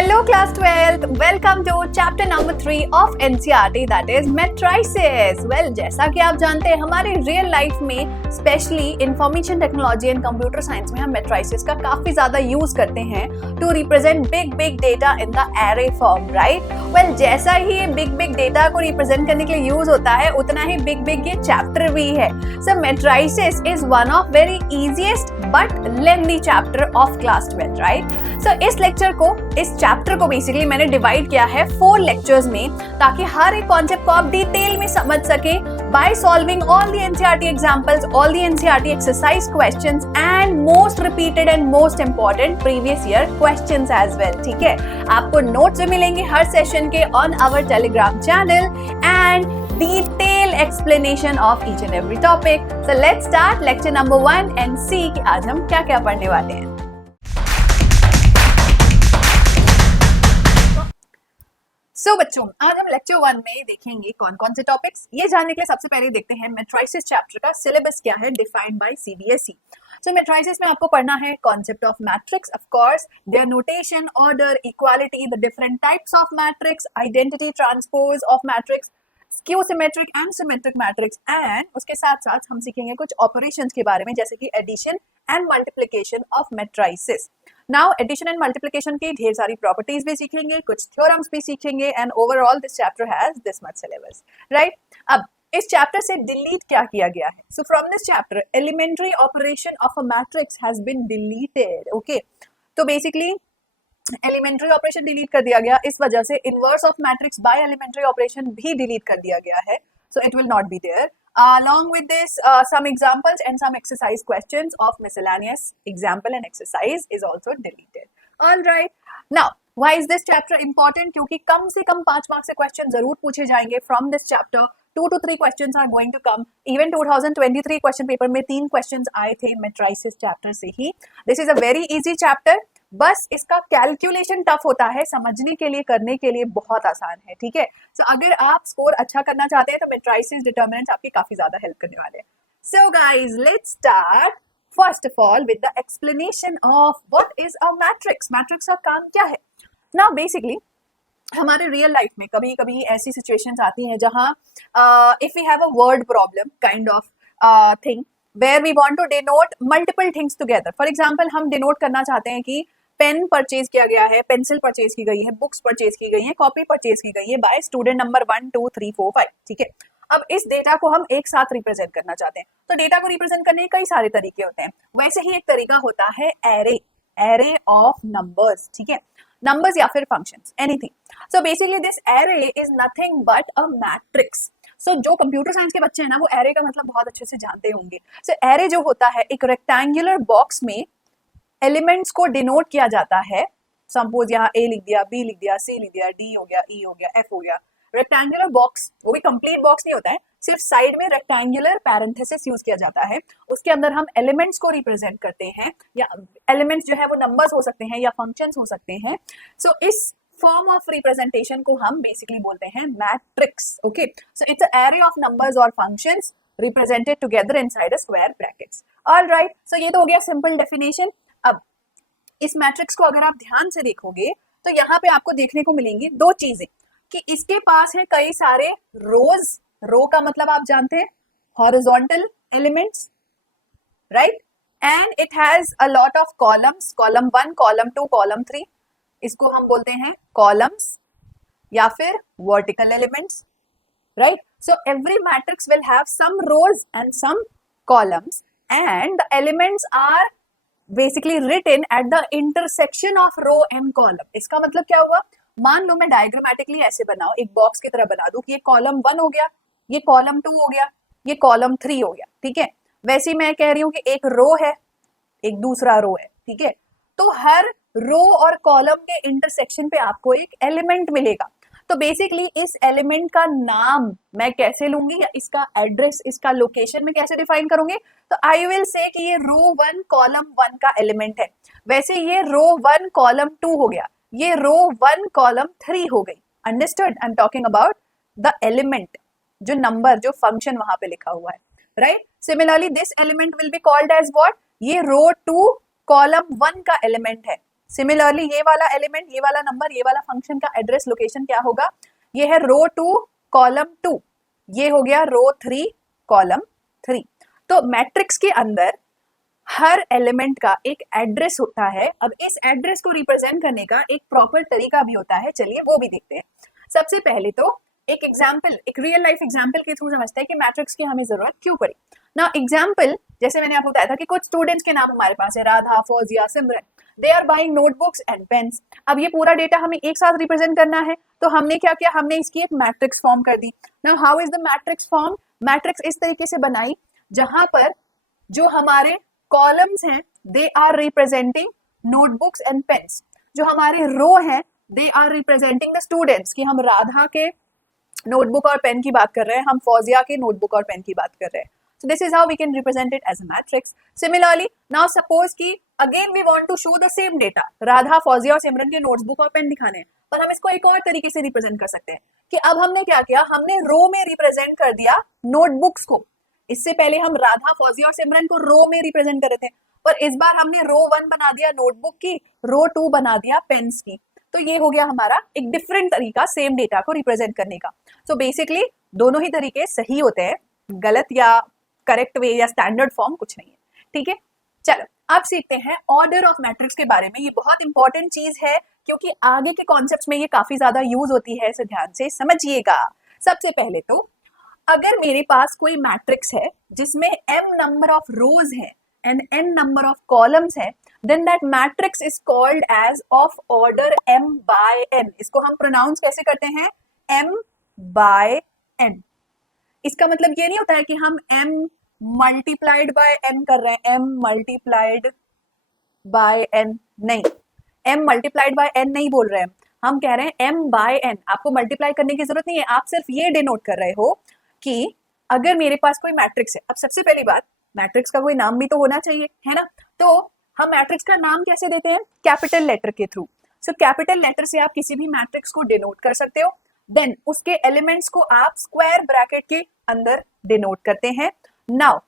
Hello class 12th, welcome to chapter number 3 of NCERT that is matrices. Well, जैसा कि आप जानते हैं हमारे रियल लाइफ में specially information technology and computer science में हम मैट्रिसेस का काफी ज्यादा यूज करते हैं to represent big data in the array form, right? Well, जैसा ही ये बिग डेटा को रिप्रेजेंट करने के लिए यूज होता है उतना ही बिग ये चैप्टर भी है. So matrices is one of very easiest but lengthy chapter of class 12, right? So इस चैप्टर को बेसिकली मैंने डिवाइड किया है 4 लेक्चर्स में ताकि हर एक कॉन्सेप्ट को आप डिटेल में समझ सके by solving all the NCERT examples, all the NCERT exercise questions and most repeated and most important previous year questions as well. ठीक है, आपको नोट्स भी मिलेंगे हर सेशन के on our Telegram channel and detailed explanation of each and every topic. So let's start lecture number 1 and see कि आज हम क्या पढ़ने वाले हैं. So बच्चों, आज हम लेक्चर 1 में देखेंगे कौन कौन से टॉपिक्स. ये जानने के लिए सबसे पहले देखते हैं मैट्रिसेस चैप्टर का सिलेबस क्या है defined by CBSE. So matrices में आपको पढ़ना है concept of matrix, of course, their notation, order, equality, the different types of matrix, identity, transpose of matrix, skew symmetric and symmetric matrix, and उसके साथ साथ हम सीखेंगे कुछ ऑपरेशंस के बारे में जैसे कि addition and multiplication of matrices. Now addition and multiplication की ढेर सारी प्रॉपर्टीज भी सीखेंगे, कुछ थ्योरम्स भी सीखेंगे and overall this chapter has this much syllabus, right? अब इस चैप्टर से डिलीट क्या किया गया है? So from this chapter elementary operation of a matrix has been deleted. Okay, तो बेसिकली एलिमेंट्री ऑपरेशन डिलीट कर दिया गया, इस वजह से inverse of matrix by elementary operation भी डिलीट कर दिया गया है. So it will not be there. Along with this, some examples and some exercise questions of miscellaneous example and exercise is also deleted. All right. Now, why is this chapter important? क्योंकि कम से कम 5 marks से question जरूर पूछे जाएंगे from this chapter. 2 to 3 questions are going to come. Even 2023 question paper में 3 questions आए थे matrices chapter से ही. This is a very easy chapter. बस इसका कैलकुलेशन टफ होता है, समझने के लिए, करने के लिए बहुत आसान है. ठीक है, सो अगर आप स्कोर अच्छा करना चाहते हैं तो मैट्रिसेस डिटरमिनेंट्स आपकी काफी ज्यादा हेल्प करने वाले हैं. So guys, let's start first of all with the explanation of what is a matrix. Matrix का काम क्या है? नाउ बेसिकली हमारे रियल लाइफ में कभी कभी ऐसी सिचुएशंस आती हैं जहां if we have a word problem kind of thing where we want to denote multiple things together. For example, हम डिनोट करना चाहते हैं कि पेन परचेज किया गया है, पेंसिल परचेज की गई है, बुक्स परचेज की गई है, कॉपी परचेज की गई है बाय स्टूडेंट नंबर 1 2 3 4 5. ठीक है, अब इस डेटा को हम एक साथ रिप्रेजेंट करना चाहते हैं. तो डेटा को रिप्रेजेंट करने के कई सारे तरीके होते हैं. वैसे ही एक तरीका होता है एरे ऑफ नंबर्स. ठीक है, नंबर्स या फिर functions, anything. So basically this array is nothing but a matrix. So जो कंप्यूटर साइंस के बच्चे हैं ना, वो एरे का मतलब बहुत अच्छे से जानते होंगे. सो एरे जो होता है, एक रेक्टेंगुलर बॉक्स में एलिमेंट्स को डिनोट किया जाता है. सपोज यहाँ ए लिख दिया, बी लिख दिया, सी लिख दिया, डी हो गया, ई हो गया, एफ हो गया. रेक्टेंगुलर बॉक्स, वो भी कंप्लीट बॉक्स नहीं होता है, सिर्फ साइड में रेक्टेंगुलर पैरेंथेसिस यूज किया जाता है. उसके अंदर हम एलिमेंट्स को रिप्रेजेंट करते हैं, या एलिमेंट्स जो है वो नंबर्स हो सकते हैं या फंक्शंस हो सकते हैं. सो इस फॉर्म ऑफ रिप्रेजेंटेशन को हम बेसिकली बोलते हैं matrix. Okay, so it's a array of numbers और functions represented together inside a square brackets. Alright, so ये तो हो गया सिंपल डेफिनेशन. अब इस मैट्रिक्स को अगर आप ध्यान से देखोगे तो यहाँ पे आपको देखने को मिलेंगी 2 चीजें कि इसके पास है कई सारे रोज. रो का मतलब आप जानते हैं horizontal elements, right? And it has a lot of columns, column 1, column 2, column 3. इसको हम बोलते हैं कॉलम्स या फिर vertical elements, right? So every matrix will have some rows and some columns and the elements are basically written at the intersection of row and column. इसका मतलब क्या हुआ? मान लो मैं डायग्रामेटिकली ऐसे बनाऊं, एक बॉक्स की तरह बना दूं कि ये कॉलम 1 हो गया, ये कॉलम 2 हो गया, ये कॉलम 3 हो गया. ठीक है, वैसे ही मैं कह रही हूं कि एक रो है, एक दूसरा रो है. ठीक है, तो हर रो और कॉलम के इंटरसेक्शन पे आपको एक एलिमेंट मिलेगा. तो बेसिकली इस एलिमेंट का नाम मैं कैसे लूंगी या इसका एड्रेस, इसका लोकेशन में कैसे डिफाइन करूंगी? तो आई विल से कि ये रो 1 कॉलम 1 का एलिमेंट है. वैसे ये रो 1 कॉलम 2 हो गया, ये रो 1 कॉलम 3 हो गई. Understood? I am talking about the element, जो नंबर, जो फंक्शन वहां पे लिखा हुआ है, राइट? Similarly this element will be called as what? ये रो 2 कॉलम 1 का एलिमेंट है. सिमिलरली ये वाला एलिमेंट, ये वाला नंबर, ये वाला फंक्शन का एड्रेस लोकेशन क्या होगा, ये है रो 2 कॉलम 2, ये हो गया रो 3 कॉलम 3। तो मैट्रिक्स के अंदर हर एलिमेंट का एक एड्रेस होता है। अब इस एड्रेस को रिप्रेजेंट करने का एक प्रॉपर तरीका भी होता है, चलिए वो भी देखते हैं। सबसे पहले तो एक एग्जाम्पल, एक रियल लाइफ एग्जाम्पल के थ्रू समझते हैं कि मैट्रिक्स की हमें जरूरत क्यों पड़ी ना। एग्जाम्पल जैसे मैंने आपको बताया था कि कुछ स्टूडेंट्स के नाम हमारे पास है, Radha, Fauzia, Simran, they are buying notebooks and pens. अब ये पूरा डेटा हमें एक साथ रिप्रेजेंट करना है, तो हमने क्या किया, हमने इसकी एक मैट्रिक्स फॉर्म कर दी। Now how is the matrix form, matrix इस तरीके से बनाई जहां पर जो हमारे कॉलम्स हैं they are representing notebooks and pens, जो हमारे रो हैं they are representing the students, कि हम राधा के नोटबुक और पेन की बात कर रहे हैं, हम फौजिया के नोटबुक और पेन की बात कर रहे हैं। So this is how we can represent it as a matrix. Similarly, now suppose कि again we want to show the same data, Radha, Fauzia और सिमरन के नोटबुक और पेन दिखाने हैं, पर हम इसको एक और तरीके से रिप्रेजेंट कर सकते हैं कि अब हमने क्या किया, हमने रो में रिप्रेजेंट कर दिया नोटबुक्स को। इससे पहले हम राधा, फौजिया और सिमरन को रो में रिप्रेजेंट कर रहे थे, पर इस बार हमने रो 1 बना दिया नोटबुक की, रो 2 बना दिया पेन्स की। तो ये हो गया हमारा एक डिफरेंट तरीका सेम डेटा को रिप्रेजेंट करने का। सो बेसिकली दोनों ही तरीके सही होते हैं, गलत या करेक्ट वे या स्टैंडर्ड फॉर्म कुछ नहीं है, ठीक है। चलो अब सीखते हैं ऑर्डर ऑफ मैट्रिक्स के बारे में। ये बहुत इंपॉर्टेंट चीज है क्योंकि आगे के कॉन्सेप्ट्स में ये काफी ज्यादा यूज होती है, इसे ध्यान से समझिएगा। सबसे पहले तो अगर मेरे पास कोई मैट्रिक्स है जिसमें m नंबर ऑफ रोज है and n number of columns है, then that matrix is called as of order m by n। इसको हम प्रोनाउंस कैसे करते हैं, m by n। इसका मतलब ये नहीं होता है कि हम m मल्टीप्लाइड बाय n कर रहे हैं, m मल्टीप्लाइड बाय n नहीं, m मल्टीप्लाइड बाय n नहीं बोल रहे हैं हम कह रहे हैं m by n। आपको मल्टीप्लाई करने की जरूरत नहीं है, आप सिर्फ ये डिनोट कर रहे हो कि अगर मेरे पास कोई मैट्रिक्स है। अब सबसे पहली बात, मैट्रिक्स का कोई नाम भी तो होना चाहिए, है ना। तो हम मैट्रिक्स का नाम कैसे देते हैं, कैपिटल लेटर के थ्रू। सो कैपिटल लेटर से आप किसी भी मैट्रिक्स को डिनोट कर सकते हो, देन उसके एलिमेंट्स को आप स्क्वायर ब्रैकेट के अंदर डिनोट करते हैं। नाउ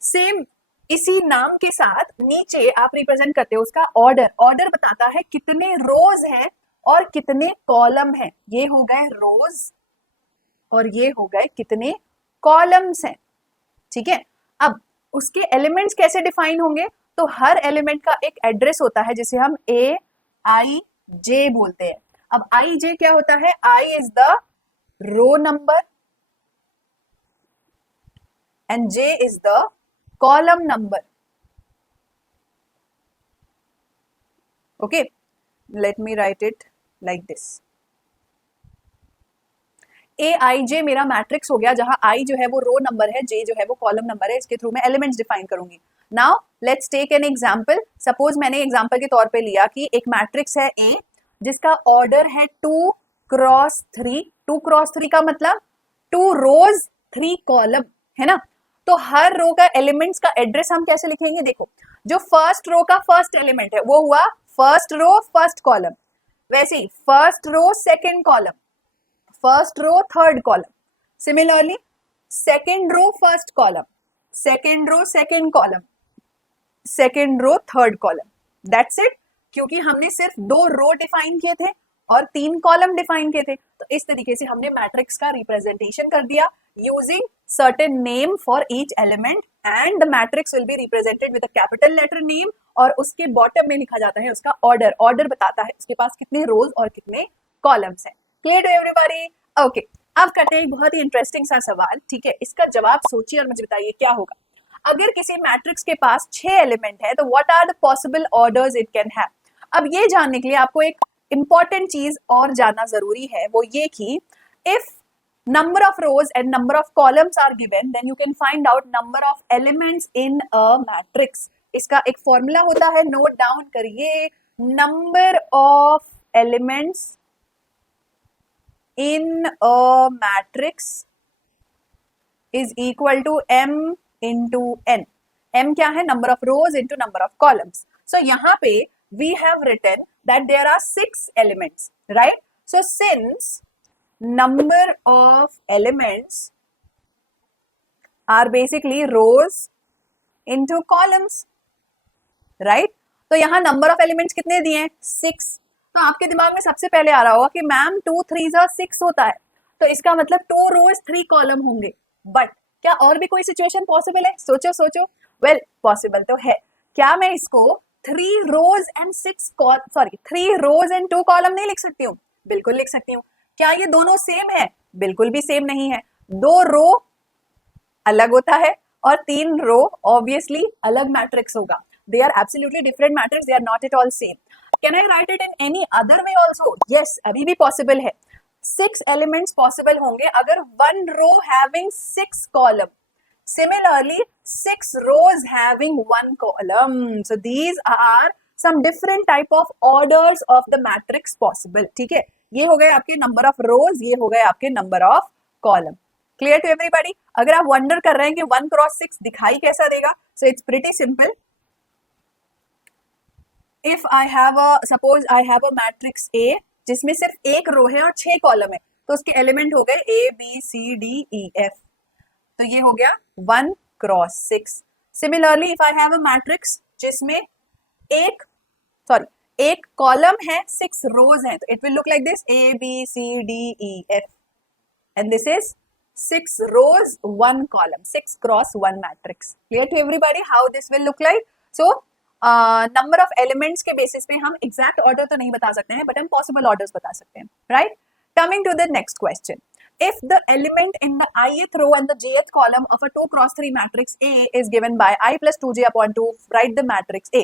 सेम इसी नाम के साथ नीचे आप रिप्रेजेंट करते हो उसका ऑर्डर। ऑर्डर बताता है कितने रोज हैं और कितने कॉलम हैं, ये हो गए रोज और ये हो गए कितने कॉलम्स हैं, ठीक है। अब उसके एलिमेंट्स कैसे डिफाइन होंगे, तो हर एलिमेंट का एक एड्रेस होता है जिसे हम ए आई जे बोलते हैं। अब आई जे क्या होता है, I is the row number and J is the column number. Okay, let me write it like this. A I J मेरा मैट्रिक्स हो गया, जहां आई जो है वो रो नंबर है, जे जो है वो कॉलम नंबर है, इसके थ्रू मैं एलिमेंट्स डिफाइन करूंगी। Now let's take an example. Suppose मैंने एग्जांपल के तौर पे लिया कि एक मैट्रिक्स है ए जिसका ऑर्डर है 2 क्रॉस 3। 2 क्रॉस 3 का मतलब 2 रोज 3 कॉलम, है ना। तो हर रो का एलिमेंट्स का एड्रेस हम कैसे लिखेंगे, देखो जो फर्स्ट रो का फर्स्ट एलिमेंट है वो हुआ फर्स्ट रो फर्स्ट कॉलम, वैसे ही first row second column, first row third column, similarly second row first column, second row second column, second row third column, that's it. क्योंकि हमने सिर्फ 2 रो define किए थे और 3 कॉलम डिफाइन किए थे, तो इस तरीके से हमने मैट्रिक्स का रिप्रेजेंटेशन कर दिया using certain name for each element and the matrix will be represented with a capital letter name और उसके बॉटम में लिखा जाता है उसका ऑर्डर। ऑर्डर बताता है उसके पास कितने रोज और कितने कॉलम्स हैं। Clear to everybody? ओके, अब करते हैं एक बहुत ही इंटरेस्टिंग सा सवाल, ठीक है। इसका जवाब सोचिए और मुझे बताइए क्या होगा। अगर किसी मैट्रिक्स के पास 6 एलिमेंट है तो what are the possible orders it can have. अब ये जानने के लिए आपको एक इंपॉर्टेंट चीज और जानना जरूरी है, वो ये कि if number of rows and number of columns are given, then you can find out number of elements in a matrix। इसका एक फॉर्मूला होता है, नोट डाउन करिए। number of elements in a matrix is equal to m into n। m क्या है, number of rows into number of columns। so यहाँ पे we have written that there are 6 elements, right? so since number of elements are basically rows into columns, right? तो यहाँ number of elements कितने दिए हैं 6। तो आपके दिमाग में सबसे पहले आ रहा होगा कि मैम 2 3 6 होता है, तो इसका मतलब 2 रोज 3 कॉलम होंगे। बट क्या और भी कोई सिचुएशन पॉसिबल है? सोचो सोचो। वेल पॉसिबल तो है। क्या मैं इसको 3 रोज एंड 3 रोज एंड 2 कॉलम नहीं लिख सकती हूँ? बिल्कुल लिख सकती हूँ। क्या ये दोनों सेम है? बिल्कुल भी सेम नहीं है। 2 रो अलग होता है और 3 रो ऑब्वियसली अलग मैट्रिक्स होगा। They are absolutely different matrix, they are not at all same. Can I write it in any other way also? Yes, अभी भी पॉसिबल है। 6 एलिमेंट्स पॉसिबल होंगे अगर 1 रो having 6 column, similarly 6 rows having 1 column. So these are some different type of orders of the matrix possible. ठीक है, ये हो गए आपके नंबर ऑफ रोज, ये हो गए आपके number of column. Clear to everybody? अगर आप वंडर कर रहे हैं कि 1 क्रॉस 6 दिखाई कैसा देगा, so it's pretty simple. If I have suppose I have a matrix ए जिसमें सिर्फ एक रो है और 6 कॉलम है, तो उसके एलिमेंट हो गए A B C D E F, तो ये हो गया 1 cross 6। Similarly if I have a matrix जिसमें एक कॉलम है 6 रोज है, तो it will look like this A B C D E F and this is 6 rows 1 column, 6 cross 1 matrix. Clear to everybody how this will look like? So number of elements के basis पे हम exact order तो नहीं बता सकते हैं, but हम possible orders बता सकते हैं, right? Coming to the next question, if the element in the ith row and the jth column of a 2 cross 3 matrix A is given by I plus 2j upon 2, write the matrix A.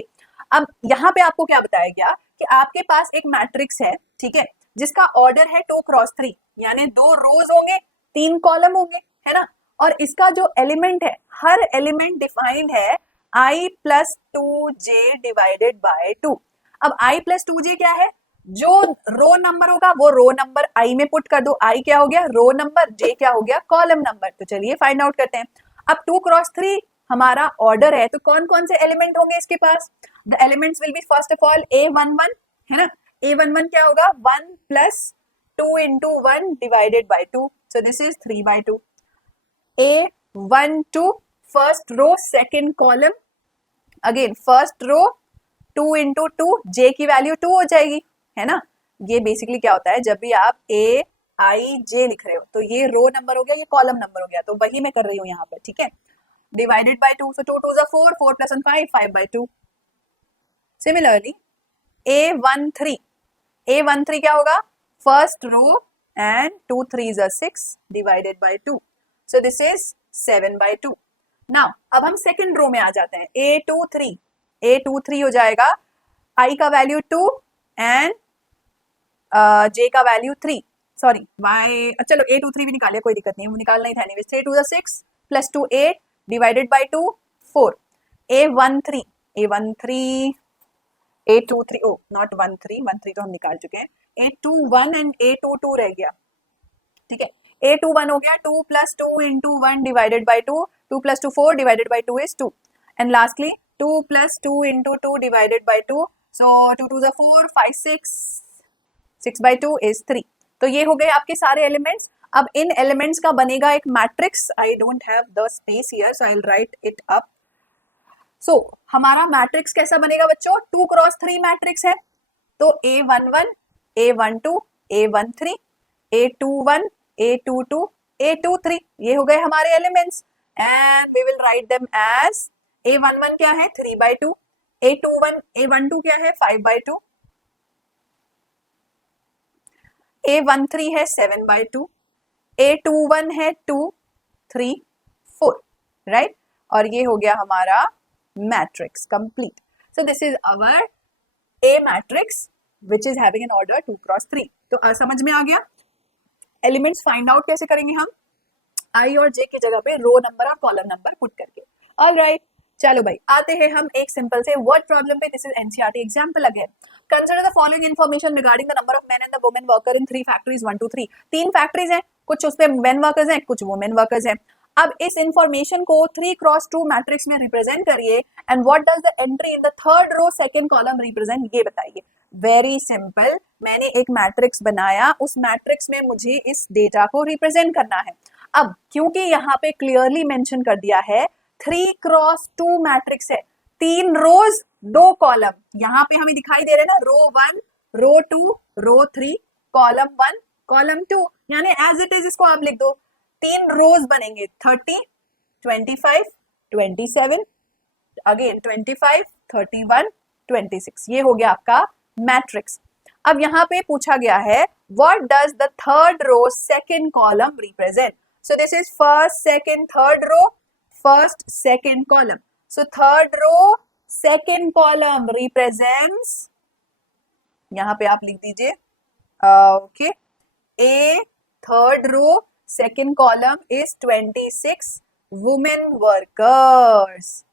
अब यहाँ पे आपको क्या बताया गया कि आपके पास एक मैट्रिक्स है, ठीक है, जिसका ऑर्डर है 2 क्रॉस 3, यानी 2 रोज होंगे 3 कॉलम होंगे, है ना? और इसका जो एलिमेंट है, हर एलिमेंट डिफाइंड है I plus 2j divided by 2। अब I plus 2j क्या है? जो रो नंबर होगा वो रो नंबर I में पुट कर दो। I क्या हो गया? रो नंबर, J क्या हो गया? Column number. तो चलिए फाइंड आउट करते हैं। अब 2 क्रॉस 3 हमारा ऑर्डर है, तो कौन कौन से एलिमेंट होंगे इसके पास? The elements will be first of all A11, है ना? A11 क्या होगा? 1 plus 2 into 1 divided by 2, so this is 3/2. A12 first row second column, again first row 2 into 2, J की वैल्यू 2 हो जाएगी, है ना? ये बेसिकली क्या होता है, जब भी आप A I J लिख रहे हो तो ये रो नंबर हो गया, ये कॉलम नंबर हो गया, तो वही मैं कर रही हूँ यहाँ पर, ठीक है? Divided by 2, so 2 2s are 4, 4 plus 1 5, 5/2. Similarly A13 क्या होगा? First row and 2 3s are 6 divided by 2, so this is 7/2. Now अब हम सेकंड रो में आ जाते हैं। A23 हो जाएगा, I का वैल्यू 2 एंड J का वैल्यू 3, सॉरी Y, चलो A23 भी निकालिए, कोई दिक्कत नहीं, वो निकालना ही था anyways. 3 2 6 plus 2 8 divided by 2 4। A23 oh not 13 तो हम निकाल चुके हैं। A21 एंड A22 रह गया, ठीक है? A21 हो गया 2 plus 2 into 1 divided by 2, 2 plus 2 4 divided by 2 is 2, and lastly 2 plus 2 into 2 divided by 2, so 2 2s are 4, 5 6, 6/2 is 3. तो ये हो गए आपके सारे एलिमेंट्स। अब इन एलिमेंट्स का बनेगा एक matrix. I don't have the space here, so I will write it up. So हमारा मैट्रिक्स कैसा बनेगा बच्चों? 2 क्रॉस 3 मैट्रिक्स है, तो A11 A12 A13 A21 A22 A23, ये हो गए हमारे elements and we will write them as A11 क्या है? 3/2, A12 क्या है? 5/2, A13 है 7/2, A21 है 2 3 4, राइट? और ये हो गया हमारा matrix complete. So this is our A matrix which is having an order 2 cross 3। तो समझ में आ गया? एलिमेंट्स फाइंड आउट कैसे करेंगे हम? I और J की जगह पे रो नंबर और कॉलम नंबर पुट करके। ऑलराइट, चलो भाई आते हैं हम एक सिंपल से वर्ड प्रॉब्लम पे। This is NCERT example again. Consider the following information regarding the number of main and the women worker in 3 factories 1 2 3। 3 factories हैं, कुछ उसपे मेन वर्कर्स हैं, कुछ वुमेन वर्कर्स हैं। अब इस इंफॉर्मेशन को 3 क्रॉस 2 मैट्रिक्स में रिप्रेजेंट करिए and what does the entry in the third row second column represent, ये बताइए। वेरी सिंपल, मैंने एक मैट्रिक्स बनाया, उस मैट्रिक्स में मुझे इस डेटा को रिप्रेजेंट करना है। अब क्योंकि यहाँ पे क्लियरली मेंशन कर दिया है 3 क्रॉस 2 मैट्रिक्स है, 3 रोज दो कॉलम यहाँ पे हमें दिखाई दे रहे हैं ना, रो 1, रो 2, रो 3, कॉलम 1, कॉलम 2, यानी एज इट इज इसको आप लिख दो। 3 रोज बनेंगे, 30, 25, 27, अगेन 25, 31, 26, ये हो गया आपका मैट्रिक्स। अब यहाँ पे पूछा गया है what does the third row second column represent. So this is first second third row, first second column. So third row second column represents, यहाँ पे आप लिख दीजिए okay, A third row second column is 26 women workers.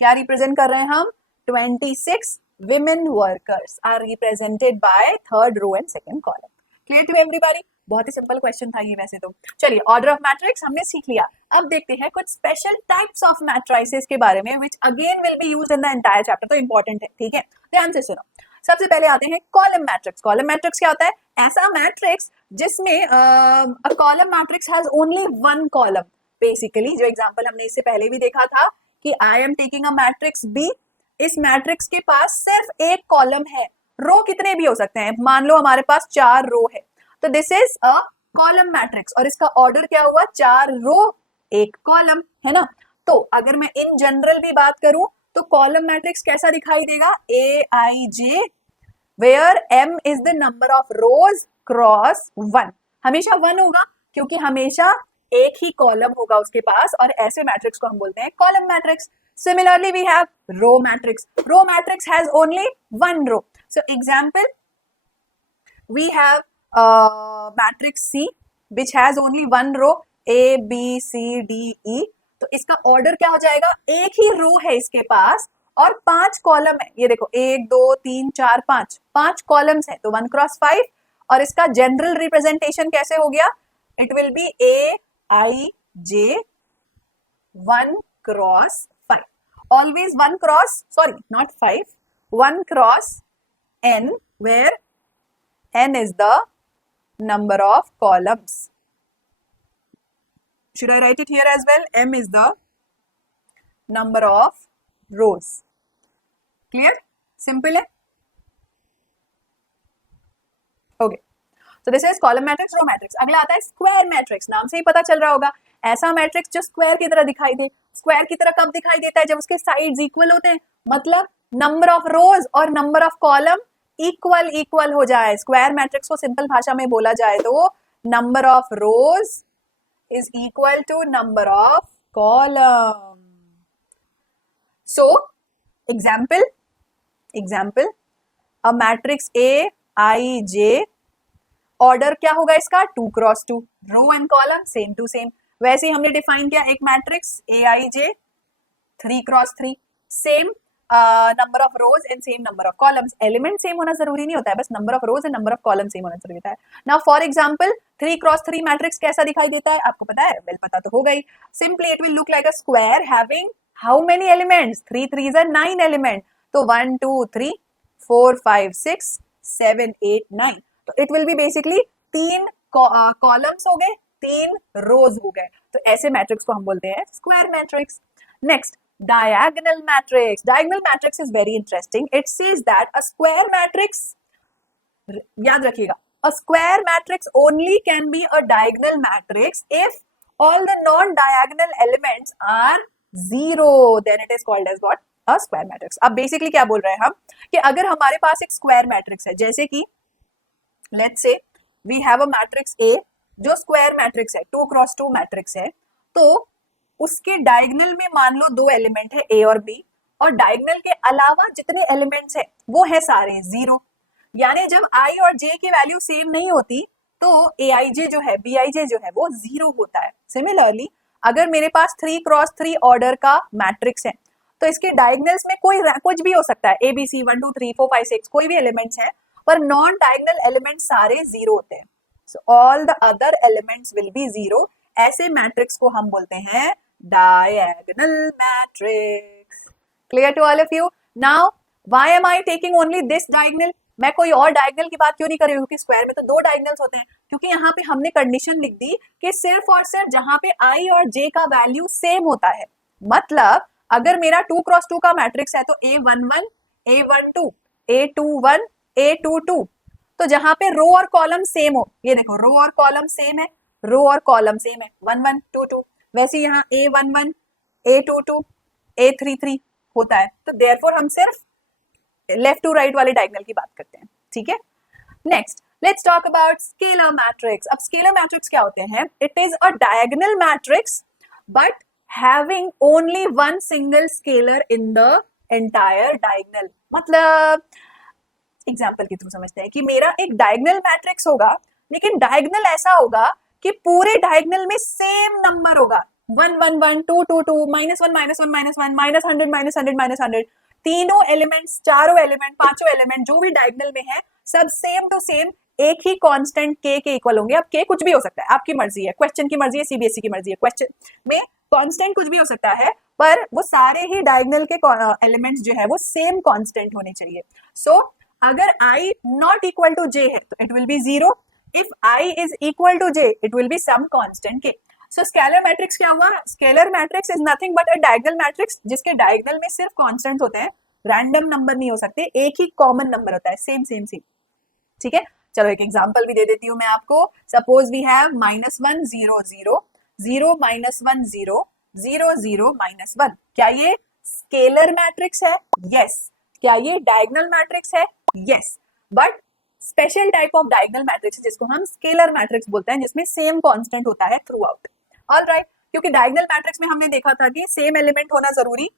क्या represent कर रहे हैं हम? 26 women workers are represented by third row and second column. Clear to everybody? बहुत ही सिंपल क्वेश्चन था ये वैसे तो। चलिए ऑर्डर ऑफ मैट्रिक्स हमने सीख लिया। अब देखते हैं कुछ स्पेशल टाइप्स ऑफ मैट्रिसेस के बारे में which again will be used in the entire chapter, तो इंपॉर्टेंट है, ठीक है, ध्यान से सुनो। सबसे पहले आते हैं कॉलम मैट्रिक्स। कॉलम मैट्रिक्स क्या होता है? ऐसा मैट्रिक्स जिसमें a column matrix has only one column. Basically जो एग्जांपल हमने इससे पहले भी देखा था कि I am taking a matrix B, इस मैट्रिक्स के पास सिर्फ एक कॉलम है, रो कितने भी हो सकते हैं, मान लो हमारे पास 4 रो है, तो this is a column matrix और इसका ऑर्डर क्या हुआ? 4 रो 1 कॉलम, है ना। तो अगर मैं इन जनरल भी बात करूं तो कॉलम मैट्रिक्स कैसा दिखाई देगा? A I J, where M is the number of rows cross 1, हमेशा 1 होगा क्योंकि हमेशा एक ही कॉलम होगा उसके पास, और ऐसे मैट्रिक्स को हम बोलते हैं column matrix. Similarly, we have row matrix. Row matrix has only one row. So, example, we have matrix C, which has only one row, A, B, C, D, E. तो इसका ऑर्डर क्या हो जाएगा? एक ही रो है इसके पास और 5 कॉलम है। ये देखो 1, 2, 3, 4, 5 कॉलम्स है, तो 1 क्रॉस 5। और इसका जनरल रिप्रेजेंटेशन कैसे हो गया? It will B A I J 1 cross 5, always 1 cross, sorry, not 5, 1 cross n, where n is the number of columns. Should I write it here as well? M is the number of rows. Clear? Simple है? Okay. So this is column matrix, row matrix. अगला आता है square matrix. नाम से ही पता चल रहा होगा, ऐसा मैट्रिक्स जो स्क्वायर की तरह दिखाई दे। स्क्वायर की तरह कब दिखाई देता है? जब उसके साइड्स इक्वल होते हैं, मतलब नंबर ऑफ रोज और नंबर ऑफ कॉलम इक्वल हो जाए। स्क्वायर मैट्रिक्स को सिंपल भाषा में बोला जाए तो number of rows is equal to number of column. So example a matrix A I J, order क्या होगा इसका? 2 cross 2, row and column same to same. वैसे ही हमने डिफाइन किया एक matrix A I J 3 cross 3, same number of rows and same number of columns. Element same होना जरूरी नहीं होता है, बस number of rows and number of column same होना जरूरी होता है। Now for example 3 cross 3 matrix कैसा दिखाई देता है? आपको पता है? वेल पता तो होगा ही। Simply it will look like a square having how many elements? 3 3s are 9 element, तो 1 2 3 4 5 6 7 8 9, तो it will B basically 3 columns हो गए, 3 रोज हो गए, तो ऐसे मैट्रिक्स को हम बोलते हैं square matrix. Next diagonal matrix. Diagonal matrix is very interesting. It says that a square matrix, याद रखिएगा, a square matrix only can be a diagonal matrix if all the non-diagonal elements are 0. Then it is called as what? A square matrix. अब basically क्या बोल रहे हैं हम कि अगर हमारे पास एक square matrix है, जैसे कि let's say we have a matrix A जो square matrix है, 2 क्रॉस 2 मैट्रिक्स है, तो उसके डायगोनल में मान लो 2 एलिमेंट है ए और बी, और डायगोनल के अलावा जितने एलिमेंट्स है वो है सारे 0। यानी जब आई और जे की वैल्यू सेम नहीं होती तो ए आई जे जो है, बी आई जे जो है वो 0 होता है। सिमिलरली अगर मेरे पास 3 क्रॉस 3 ऑर्डर का मैट्रिक्स है तो इसके डायगोनल्स में कुछ भी हो सकता है, ए बी सी 1 2 3 4 5 6 कोई भी एलिमेंट्स है, पर नॉन डायगोनल एलिमेंट सारे 0 होते हैं। So all the other elements will be 0। ऐसे मैट्रिक्स को हम बोलते हैं diagonal matrix. Clear to all of you? Now, why am I taking only this diagonal? मैं कोई और डायगोनल की बात क्यों नहीं कर रही हूँ? क्योंकि स्क्वायर में तो 2 डायगोनल्स होते हैं, क्योंकि यहाँ पे हमने कंडीशन लिख दी कि सिर्फ और सिर्फ जहाँ पे i और j का वैल्यू सेम होता है, मतलब अगर मेरा 2x2 का मैट्रिक्स है तो A11 A12 A21 A22, तो जहां पे रो और कॉलम सेम हो, ये देखो रो और कॉलम सेम है, रो और कॉलम सेम है 1 1 2 2, वैसे यहाँ A11 A22 A33 होता है, तो देयरफॉर हम सिर्फ लेफ्ट टू राइट वाले डायगोनल की बात करते हैं, ठीक है। Next let's talk about scalar matrix. अब स्केलर मैट्रिक्स क्या होते हैं? It is a diagonal matrix but having only one single scalar in the entire diagonal. मतलब एग्जाम्पल के थ्रू समझते हैं कि मेरा एक डायगोनल मैट्रिक्स होगा, लेकिन डायगोनल ऐसा होगा कि पूरे डायगोनल में सेम नंबर होगा 1 1 1 2 2 2 -1 -1 -1 -100 -100 -100, तीनों एलिमेंट्स, चारों एलिमेंट, पांचों एलिमेंट जो भी डायगोनल में है सब सेम टू सेम एक ही कांस्टेंट के इक्वल होंगे। अब के कुछ भी हो सकता है, आपकी मर्जी है, क्वेश्चन की मर्जी है, सीबीएसई की मर्जी है, क्वेश्चन में कांस्टेंट कुछ भी हो सकता है, पर वो सारे ही डायगोनल के एलिमेंट्स जो है वो सेम कांस्टेंट होने चाहिए। सो अगर i not equal to j है तो it will be 0, if i is equal to j it will be some constant k। So scalar matrix क्या हुआ? Scalar matrix is nothing but a diagonal matrix जिसके diagonal में सिर्फ constant होते हैं, random number नहीं हो सकते, एक ही कॉमन नंबर होता है, सेम सेम सेम, ठीक है। चलो एक एग्जांपल भी दे देती हूं मैं आपको। सपोज वी हैव -1 0 0 0 -1 0 0 0 -1, क्या ये स्केलर मैट्रिक्स है? यस। क्या ये डायगोनल मैट्रिक्स है? Yes. But special type of diagonal matrix जिसको हम स्केलर मैट्रिक्स बोलते हैं, जिसमें सेम कांस्टेंट होता है थ्रू आउट। ऑलराइट, क्योंकि डायगोनल मैट्रिक्स में हमने देखा था कि सेम एलिमेंट होना जरूरी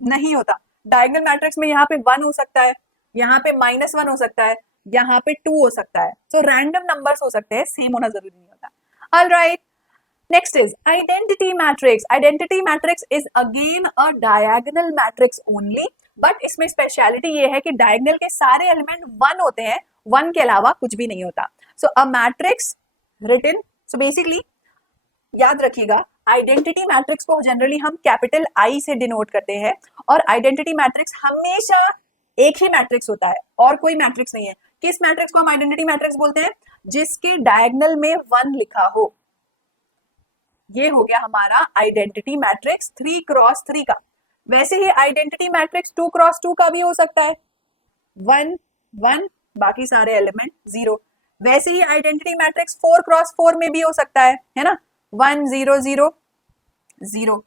नहीं होता। डायगोनल मैट्रिक्स में यहाँ पे 1 हो सकता है, यहाँ पे -1 हो सकता है, यहाँ पे 2 हो सकता है, सो रैंडम नंबर्स हो सकते हैं, सेम होना जरूरी नहीं होता। Alright, next is identity matrix. Identity matrix is again a diagonal matrix only, but इसमें स्पेशलिटी ये है कि डायगोनल के सारे एलिमेंट 1 होते हैं, 1 के अलावा कुछ भी नहीं होता। So a matrix written, so basically याद रखिएगा आइडेंटिटी मैट्रिक्स को जनरली हम कैपिटल आई से डिनोट करते हैं, और आइडेंटिटी मैट्रिक्स हमेशा एक ही मैट्रिक्स होता है और कोई मैट्रिक्स नहीं है। किस मैट्रिक्स को हम आइडेंटिटी मैट्रिक्स बोलते हैं? जिसके डायगोनल में 1 लिखा हो, ये हो गया हमारा आइडेंटिटी मैट्रिक्स 3x3 का। वैसे ही आइडेंटिटी मैट्रिक्स 2x2 का भी हो सकता है, 1 1 बाकी सारे एलिमेंट 0। वैसे ही आइडेंटिटी मैट्रिक्स 4x4 में भी हो सकता है ना, 1 0 0 0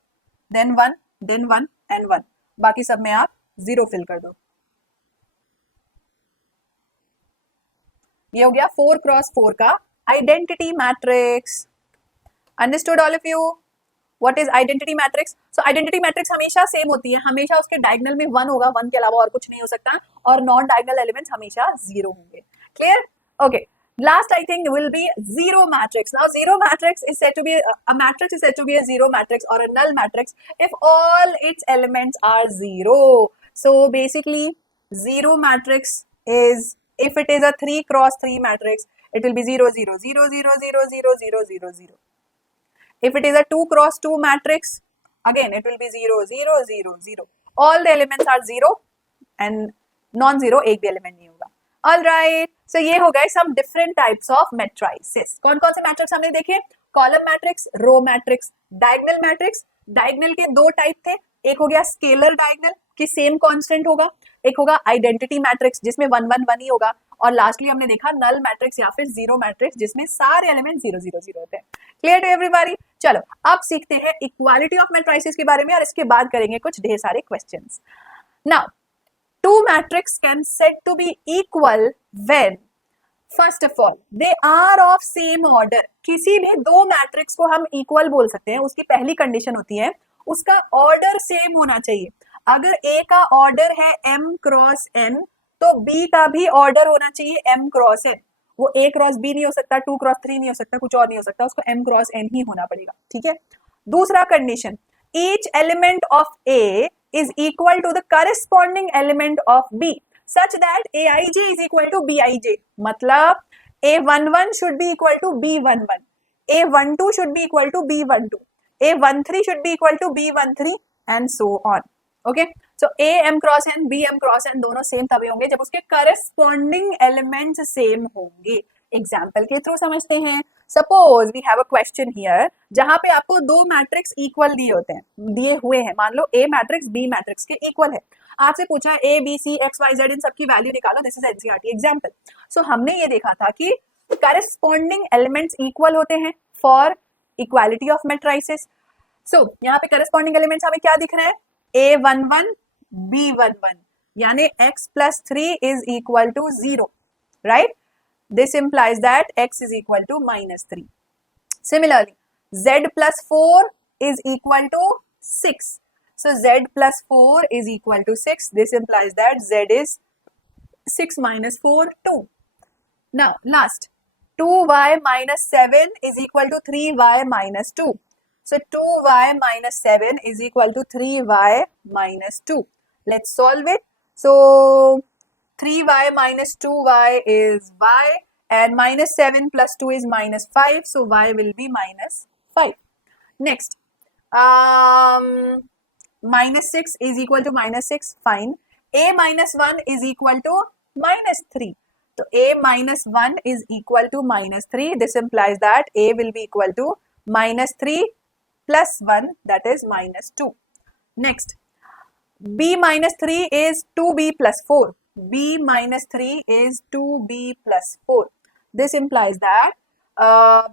देन 1 देन 1 एंड 1, बाकी सब में आप 0 फिल कर दो। ये हो गया 4x4 का identity matrix. Understood all of you? What is identity matrix? So identity matrix हमेशा सेम होती है, हमेशा उसके डायगोनल में 1 होगा, 1 के अलावा और कुछ नहीं हो सकता, और नॉन डायगोनल एलिमेंट्स हमेशा 0 होंगे। Clear? Okay, last I think will be zero matrix. Now zero matrix is said to be a matrix is said to be a zero matrix or a null matrix if all its elements are 0. So basically zero matrix is, if it is a 3x3 matrix, it will be 0 0 0 0 0 0 0 0 0. If it is a 2x2 matrix, again it will be 0 0 0 0. All the elements are 0 and non-zero एक भी element नहीं होगा। Alright, so ये हो गए some different types of matrices. कौन कौन से मैट्रिक्स हमने देखे? Column matrix, row matrix, diagonal matrix. Diagonal के 2 टाइप थे, एक हो गया स्केलर डायगोनल कि सेम कांस्टेंट होगा, एक होगा आइडेंटिटी मैट्रिक्स जिसमें 1 1 1 ही होगा, और लास्टली हमने देखा नल मैट्रिक्स या फिर जीरो मैट्रिक्स जिसमें सारे एलिमेंट 0 0 0 होते हैं। Clear to everybody? चलो अब सीखते हैं इक्वालिटी ऑफ मैट्रिसेस के बारे में, और इसके बाद करेंगे कुछ ढेर सारे questions. Now two matrix can said to be equal when first of all they are of same order। किसी भी 2 मैट्रिक्स को हम इक्वल बोल सकते हैं, उसकी पहली कंडीशन होती है उसका ऑर्डर सेम होना चाहिए। अगर A का ऑर्डर है m क्रॉस n, तो B का भी ऑर्डर होना चाहिए m क्रॉस n। वो A क्रॉस B नहीं हो सकता, 2 क्रॉस 3 नहीं हो सकता, कुछ और नहीं हो सकता, उसको m क्रॉस n ही होना पड़ेगा, ठीक है। दूसरा condition, each element of A is equal to the corresponding element of B such that Aij is equal to Bij। मतलब A11 should be equal to B11, A12 should be equal to B12, A13 should be equal to B13 and so on। Okay, so A m cross n B m cross n दोनों same तभी होंगे जब उसके corresponding elements same होंगे। Example के through समझते हैं। Suppose we have a question here जहां पे आपको दो मैट्रिक्स इक्वल दिए हुए हैं, मान लो ए मैट्रिक्स बी मैट्रिक्स के इक्वल है, आपसे पूछा A B C X Y Z इन सबकी वैल्यू निकालो, this is NCERT example. So हमने ये देखा था कि करस्पॉन्डिंग एलिमेंट्स इक्वल होते हैं फॉर इक्वालिटी ऑफ मैट्रिसेस। सो यहाँ पे करस्पॉन्डिंग एलिमेंट्स हमें क्या दिख रहे हैं, A11 B11 यानी x plus 3 is equal to 0, right? This implies that x is equal to -3. Similarly, z plus 4 is equal to 6. So z plus 4 is equal to 6. This implies that z is 6 minus 4, 2. Now, last, 2y minus 7 is equal to 3y minus 2. So 2y minus 7 is equal to 3y minus 2. Let's solve it. So 3y minus 2y is y and minus 7 plus 2 is minus 5. So y will be minus 5. Next, minus 6 is equal to minus 6. Fine. A minus 1 is equal to minus 3. So a minus 1 is equal to minus 3. This implies that a will be equal to minus 3 plus 1, that is minus 2. Next, b minus 3 is 2b plus 4. b minus 3 is 2b plus 4. This implies that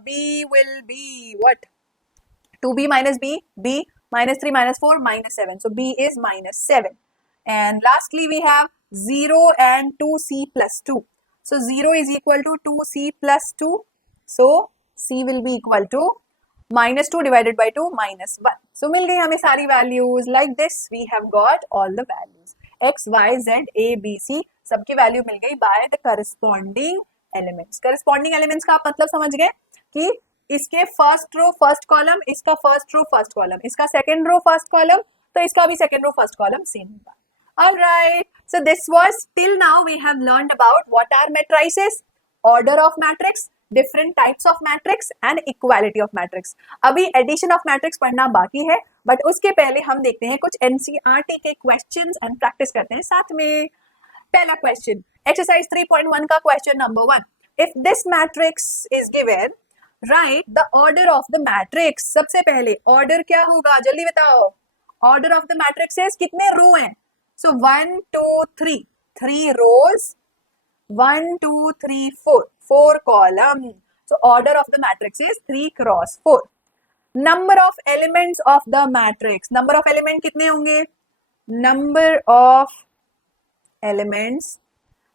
b will be what? 2b minus b, b minus 3 minus 4 minus 7. So b is minus 7. And lastly we have 0 and 2c plus 2. So 0 is equal to 2c plus 2. So c will be equal to minus 2 divided by 2 minus 1. So मिल गई हमें सारी values. Like this we have got all the values. x, y, z, a, b, c सबकी value मिल गई by the corresponding elements. Corresponding elements का आप मतलब समझ गए कि इसके फर्स्ट रो फर्स्ट कॉलम, इसका फर्स्ट रो फर्स्ट कॉलम, इसका सेकंड रो फर्स्ट कॉलम, तो इसका भी second row first column same होगा. All right. So this was till now we have learned about what are matrices, order of matrix, different types of matrix and equality of matrix. अभी addition of matrix पढ़ना बाकी है, but उसके पहले हम देखते हैं कुछ NCERT के questions and practice करते हैं साथ में. पहला question, exercise 3.1 का question number 1. If this matrix is given, write the order of the matrix. सबसे पहले order क्या होगा जल्दी बताओ. Order of the matrix is कितने रो हैं? So 1, 2, 3, 3 rows, 1, 2, 3, 4, 4 columns. So order of the matrix is 3 cross 4. Number of elements of the matrix. Number of element कितने होंगे? Number of elements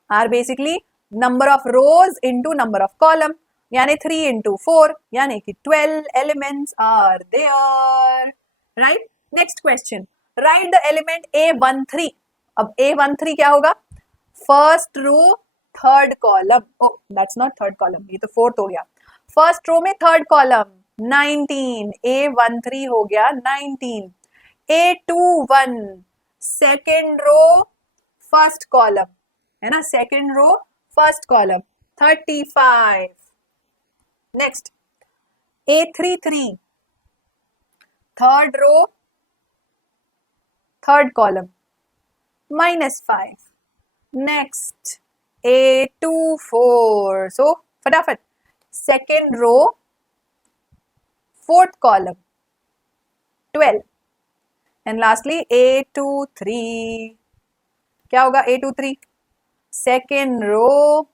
are basically number of rows into number of column. यानी 3 into 4 यानी कि 12 elements are there. Right? Next question. Write the element A13. अब A13 क्या होगा? First row, third column. Oh, that's not third column. ये तो fourth हो गया. First row में third column 19. A13 हो गया 19. A21 second row first column है ना? Second row first column 35. Next A33 third row third column -5. Next A24. So फटाफट second row fourth column 12. And lastly A23 क्या होगा? A23 second row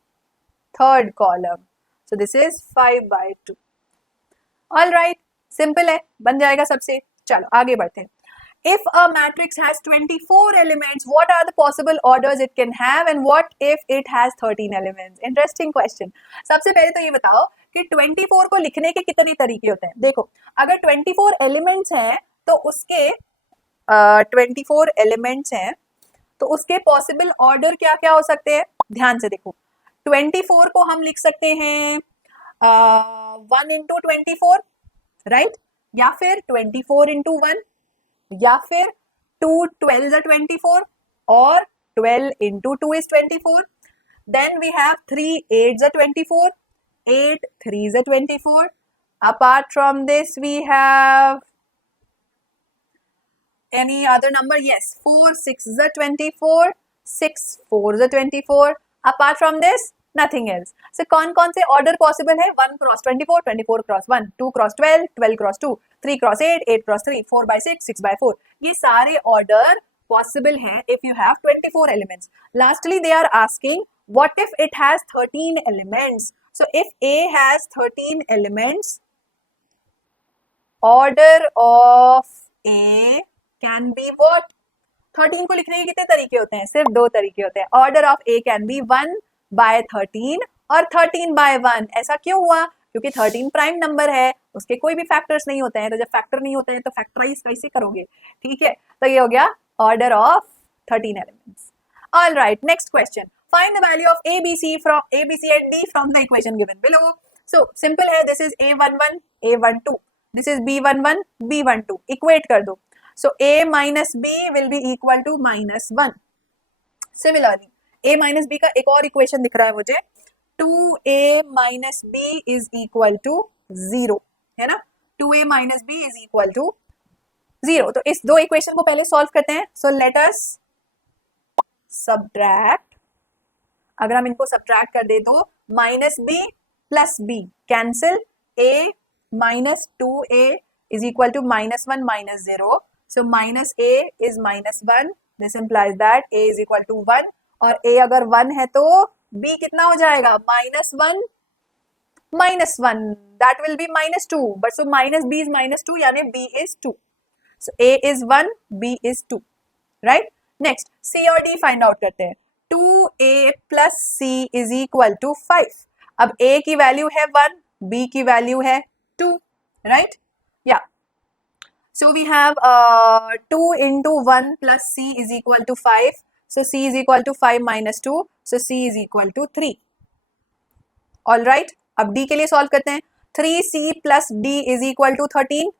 third column. So this is 5/2. All right, simple है, बन जाएगा सबसे. चलो आगे बढ़ते हैं. If a matrix has 24 elements, what are the possible orders it can have and what if it has 13 elements? Interesting question. सबसे पहले तो ये बताओ कि 24 को लिखने के कितने तरीके होते हैं. देखो, अगर 24 elements हैं तो उसके 24 elements हैं तो उसके possible order क्या क्या हो सकते हैं? ध्यान से देखो. 24 को हम लिख सकते हैं 1 into 24, right? या फिर 24 into 1, या फिर 2 12s are 24 or 12 into 2 is 24. Then we have 3 8s are 24, 8 3s are 24. Apart from this we have any other number? Yes, 4 6s are 24, 6 4s are 24. Apart from this nothing else. So कौन कौन से order possible है? 1 cross 24, 24 cross 1, 2 cross 12, 12 cross 2, 3 cross 8, 8 cross 3, 4 by 6, 6 by 4। ये सारे order possible हैं if you have 24 elements। Lastly, they are asking what if it has 13 elements? So if A has 13 elements, order of A can be what? 13 को लिखने के कितने तरीके होते हैं? सिर्फ 2 तरीके होते हैं। Order of A can be 1 by 13 और 13 by 1। ऐसा क्यों हुआ? क्योंकि 13 प्राइम नंबर है, उसके कोई भी फैक्टर्स नहीं होते हैं, तो जब फैक्टर नहीं होते हैं तो फैक्टराइज कैसे करोगे? ठीक है, तो ये हो गया order of 13 elements. All right, next question, find the value of ABC from ABC and D from the equation given below। So simple है, this is A11 A12, this is B11 B12, equate कर दो। So A minus B will be equal to -1। Similarly, A minus B का एक और equation दिख रहा है मुझे, 2A minus B is equal to 0, है ना? 2A minus B is equal to 0। तो इस दो इक्वेशन को पहले सॉल्व करते हैं। So let us subtract। अगर हम इनको सब्ट्रैक्ट कर दे तो -B plus B cancel, A minus 2A is equal to -1 minus 0। So minus A is -1, this implies that A is equal to 1, और A अगर 1 है तो B कितना हो जाएगा? -1 -1, that will be -2, but so minus B is -2 यानी B is 2। So A is 1, B is 2, right? Next, C और D find out करते हैं। 2A plus C is equal to 5। अब A की वैल्यू है 1, B की वैल्यू है 2, right? Yeah। So we have 2 into 1 plus C is equal to 5. So C is equal to 5 minus 2. So C is equal to 3. All right. अब D के लिए solve करते हैं। 3C plus D is equal to 13.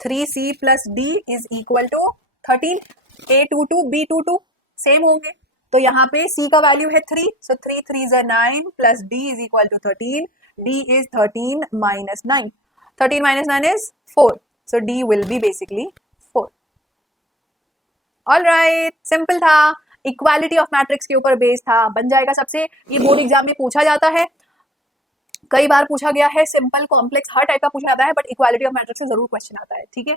3C plus D is equal to 13. A22 B22 same होंगे। तो यहाँ पे C का वैल्यू है 3. So 3 3s are 9 plus D is equal to 13. D is 13 minus 9. 13 minus 9 is 4. So D will be basically 4। All right, simple था, equality of matrix के ऊपर base था, बन जाएगा सबसे। ये बोर्ड एग्जाम में पूछा जाता है, कई बार पूछा गया है, सिंपल कॉम्प्लेक्स हर टाइप का पूछा जाता है, बट इक्वालिटी ऑफ मैट्रिक्स से जरूर क्वेश्चन आता है। ठीक है,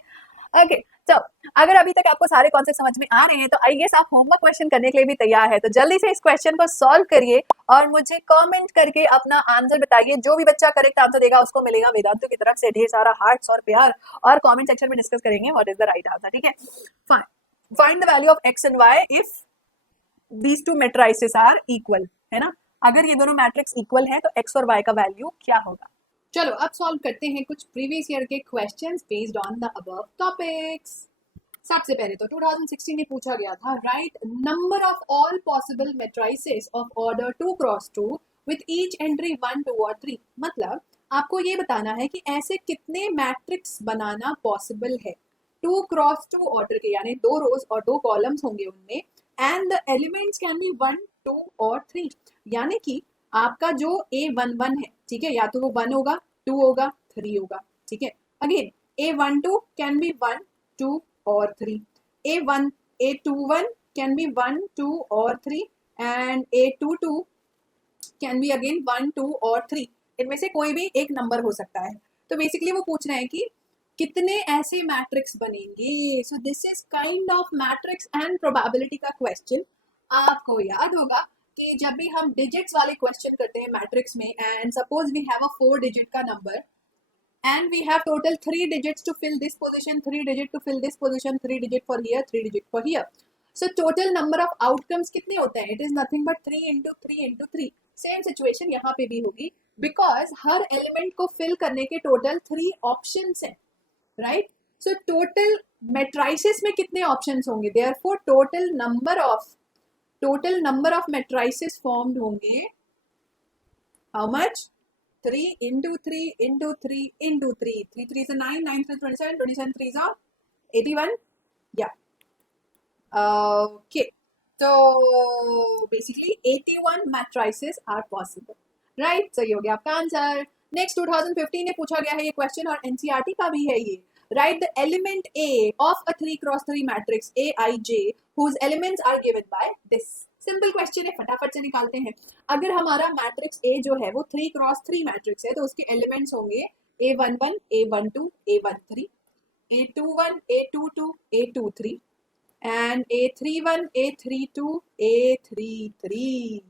ओके। तो अगर अभी तक आपको सारे कॉन्सेप्ट समझ में आ रहे हैं तो आई गेस आप होमवर्क क्वेश्चन करने के लिए भी तैयार है। तो जल्दी से इस क्वेश्चन को सॉल्व करिए और मुझे कमेंट करके अपना आंसर बताइए। जो भी बच्चा करेक्ट आंसर देगा उसको मिलेगा वेदांतु की तरफ से ढेर सारा हार्ट्स और प्यार, और कमेंट सेक्शन में डिस्कस करेंगे what is the right answer. ठीक है, fine. Find the value of X and Y if these two matrices are equal, है ना? अगर ये दोनों मैट्रिक्स इक्वल है तो एक्स और वाई का वैल्यू क्या होगा? चलो अब सॉल्व करते हैं कुछ प्रीवियस ईयर के questions based on the above topics. सबसे पहले तो 2016 में पूछा गया था, right number of all possible matrices of order 2 cross 2 with each entry 1 2 और 3। मतलब आपको ये बताना है कि ऐसे कितने मैट्रिक्स बनाना पॉसिबल है 2 क्रॉस 2 ऑर्डर के, यानी 2 रोज और 2 कॉलम्स होंगे उनमें, and the elements can be 1 2 और 3। यानी कि आपका जो A11 है, ठीक है, या तो वो 1 होगा, 2 होगा, 3 होगा। ठीक है, अगेन A12 कैन बी 1 2 और 3, A21 can be 1 2 और 3, and A22 can be again 1 2 और 3। इनमें से कोई भी एक नंबर हो सकता है। तो बेसिकली वो पूछ रहे हैं कि कितने ऐसे मैट्रिक्स बनेंगे। सो this is kind of matrix and probability का क्वेश्चन। आपको याद होगा कि जब भी हम डिजिट्स वाले क्वेश्चन करते हैं मैट्रिक्स में, and suppose we have a 4 digit का number and we have total 3 digits to fill this position, 3 digit to fill this position, 3 digit for here, 3 digit for here. So total number of outcomes कितने होते हैं? It is nothing but 3 into 3 into 3। Same situation यहाँ पे भी होगी, because her element को fill करने के टोटल 3 ऑप्शंस हैं, राइट? सो टोटल मैट्रिसेस में कितने ऑप्शंस होंगे? Therefore total number of matrices formed होंगे how much? 3 into 3 into 3 into 3, 3 3s are 9, 9 3s 27, 27 3s are 81। yeah, okay, so basically 81 matrices are possible, right? so ये हो गया आपका answer. Next 2015 में पूछा गया है ये क्वेश्चन, और एनसीईआरटी का भी है ये। Write the element A of a 3 cross 3 matrix Aij whose elements are given by this. Simple question है, फटाफट से निकालते हैं. अगर हमारा मैट्रिक्स A जो है वो 3 क्रॉस 3 मैट्रिक्स है तो उसके एलिमेंट्स होंगे A11, A12, A13, A21, A22, A23 and A31, A32, A33.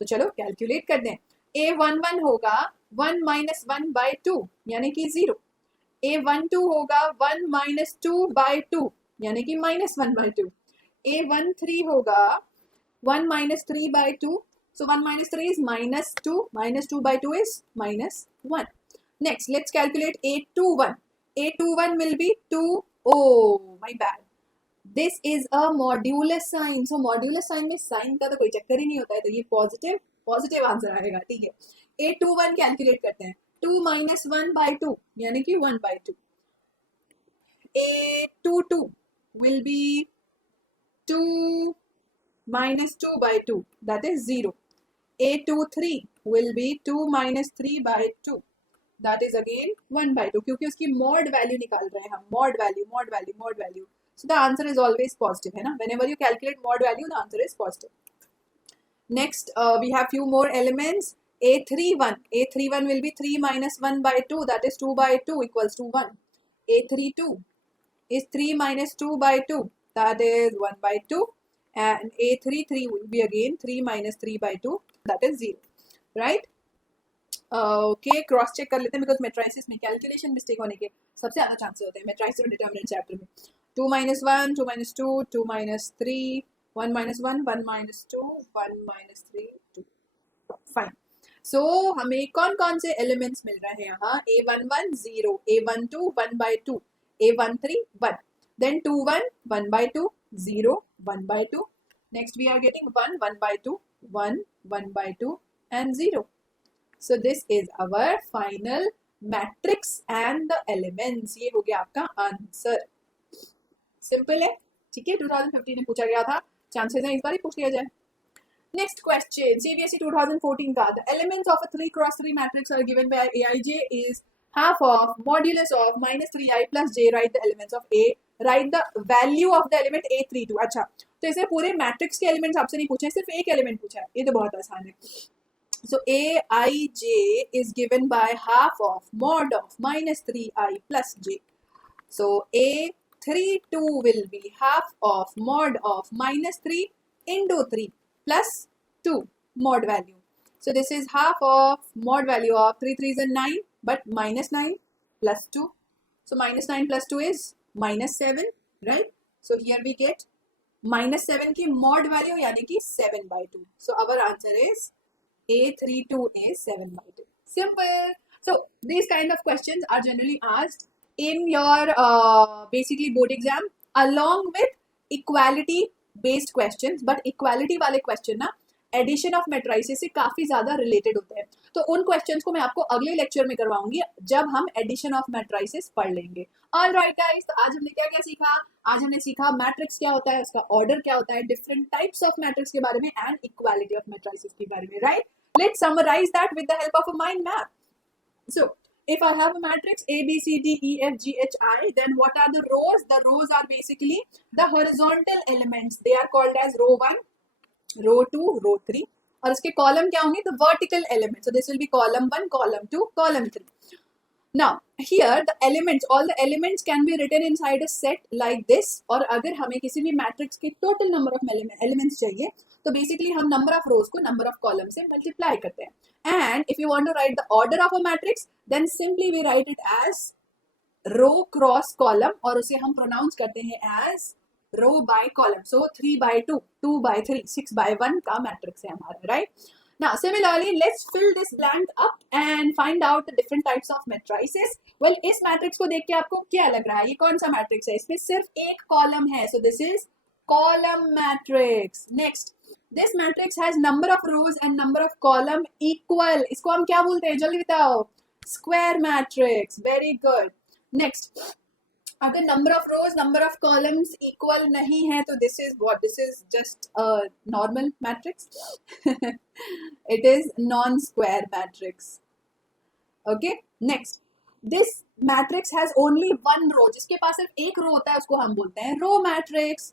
तो चलो कैलकुलेट कर दें. A11 होगा 1 माइनस 1 बाई 2 यानी कि 0. A12 होगा 1 माइनस 2 बाई 2 यानी कि माइनस 1 बाई 2. A13 होगा 1 minus 3 by 2. So 1 minus 3 is minus 2. Minus 2 by 2 is minus 1. Next, let's calculate A21. A21 will be 2. Oh, my bad. This is a modulus sign. So modulus sign में sign का तो कोई चक्कर ही नहीं होता है, तो ये पॉजिटिव आंसर आएगा. ठीक है. A21 कैलकुलेट करते हैं. 2 minus 1 by 2 यानी कि 1 by 2. A22 will be 2 minus 2 by 2, that is 0. A23 will be 2 minus 3 by 2, that is again 1 by 2, क्योंकि उसकी mod value निकाल रहे हैं हम. mod value. So the answer is always positive, है ना. Whenever you calculate mod value, the answer is positive. Next, we have few more elements. A31 will be 3 minus 1 by 2, that is 2 by 2 equals to 1. A32 is 3 minus 2 by 2, that is 1 by 2. And A33 will be again 3 minus 3 by 2, that is 0. Right? Okay, cross check कर लेते हैं because matrices में calculation mistake होने के सबसे ज़्यादा chances होते हैं matrices और determinant chapter में. 2 minus 1, 2 minus 2, 2 minus 3, 1 minus 1, 1 minus 2, 1 minus 3, 2. Fine. So हमें कौन कौन से elements मिल रहे हैं यहाँ. A11 0, A12 1 by 2, A13 1, then 21 1 by 2, 0 1 by 2. Next we are getting 1 1 by 2, 1 1 by 2 and 0. So this is our final matrix and the elements. ये हो गया आपका आंसर. सिंपल है. ठीक है. 2015 में पूछा गया था. चांसेस हैं इस बार ही पूछ लिया जाए. Next question, CBSE 2014 का. The elements of a 3 cross 3 matrix are given by Aij is half of modulus of minus 3i plus j. Write the elements of A. Write the value of the element A32. अच्छा, तो इसे पूरे matrix के elements आपसे नहीं पूछे हैं, सिर्फ एक एलिमेंट पूछा है. ये तो बहुत आसान है. So Aij is given by half of mod of minus 3i plus j. So A32 will be half of mod of minus 3 into 3 plus 2 mod value. So this is half of mod value of 3 3s are 9, but minus 9 plus 2. So minus 9 plus 2 is minus 7, right? So here we get minus 7 की mod value यानी कि 7 by 2. So our answer is A32 is 7 by 2. Simple. So these kind of questions are generally asked in your basically board exam along with equality based questions. But equality वाले question ना addition of matrices से काफी ज्यादा related होते हैं. तो उन questions को मैं आपको अगले लेक्चर में करवाऊंगी जब हम एडिशन ऑफ मैट्रिसेस पढ़ लेंगे. ऑलराइट गाइस, तो आज हमने क्या क्या सीखा. आज हमने सीखा मैट्रिक्स क्या होता है, उसका ऑर्डर क्या होता है, डिफरेंट टाइप्स ऑफ मैट्रिक्स के बारे में एंड इक्वालिटी ऑफ मैट्रिसेस के बारे में. Right, let's summarize that with the help of a mind map. So if I have a matrix A, B, C, D, E, F, G, H, I, then what are the rows? The rows are basically the horizontal elements. They are called as row 1, row 2, row 3. और इसके column क्या होंगे? The vertical elements. So this will be column 1, column 2, column 3. Now here the elements, all the elements can be written inside a set like this. और अगर हमें किसी भी matrix के total number of elements चाहिए तो basically हम number of rows को number of columns से multiply करते हैं. And if you want to write the order of a matrix, then simply we write it as row cross column और उसे हम pronounce करते हैं as row by column. So 3 by 2, 2 by 3, 6 by 1 का matrix है हमारा. Right? Now similarly, let's fill this blank up and find out the different types of matrices. Well, इस matrix को देख के आपको क्या लग रहा है? ये कौन सा matrix है? इसमें सिर्फ एक column है. So this is column matrix. Next, this matrix has number of rows and number of column equal. इसको हम क्या बोलते हैं? जल्दी बताओ. Square matrix. Very good. Next, अगर number of rows, number of columns equal नहीं है तो this is what? This is just a normal matrix. It is non-square matrix. Okay. Next, this matrix has only one row, जिसके पास सिर्फ एक रो होता है उसको हम बोलते हैं रो मैट्रिक्स।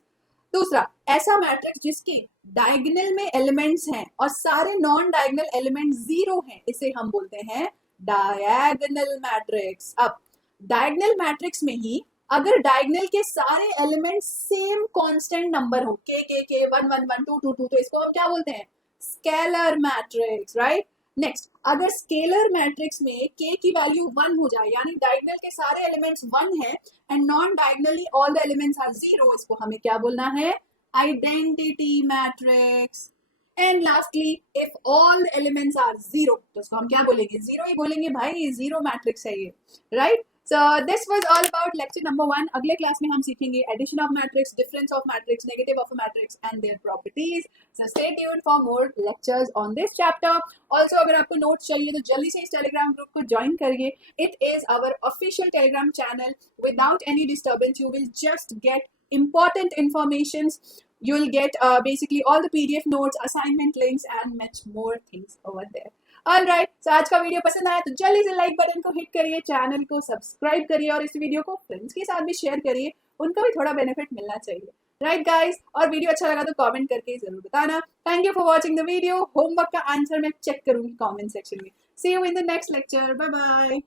दूसरा, ऐसा मैट्रिक्स जिसके डायगोनल में एलिमेंट्स हैं और सारे नॉन डायगोनल एलिमेंट जीरो हैं, इसे हम बोलते हैं डायगोनल मैट्रिक्स। अब डायगोनल मैट्रिक्स में ही अगर डायगोनल के सारे एलिमेंट्स सेम कांस्टेंट नंबर हो, के 1 1 1 2 2 2, तो इसको हम क्या बोलते हैं? Scalar matrix, right. नेक्स्ट, अगर स्केलर मैट्रिक्स में k की वैल्यू 1 हो जाए, यानी डायगोनल के सारे एलिमेंट्स 1 है and non diagonally all the elements are 0, इसको हमें क्या बोलना है? Identity matrix. And lastly, if all the elements are 0, तो इसको हम क्या बोलेंगे? 0 ही बोलेंगे भाई, 0 मैट्रिक्स है ये, right. So this was all about lecture number 1. अगले क्लास में हम सीखेंगे addition of matrix, difference of matrix, negative of a matrix and their properties. So stay tuned for more lectures on this chapter. Also अगर आपको notes चाहिए तो जल्दी से इस telegram group को join करिए. It is our official telegram channel. Without any disturbance, you will just get important informations. You will get basically all the PDF notes, assignment links and much more things over there. Alright, so आज का video पसंद आया तो जल्दी से like button को hit करिए, channel को सब्सक्राइब करिए और इस वीडियो को फ्रेंड्स के साथ भी शेयर करिए, उनको भी थोड़ा बेनिफिट मिलना चाहिए, राइट गाइस। और वीडियो अच्छा लगा तो कमेंट करके जरूर बताना। Thank you for watching the video. Homework का आंसर मैं चेक करूंगी कमेंट सेक्शन में। See you in the next lecture, bye bye.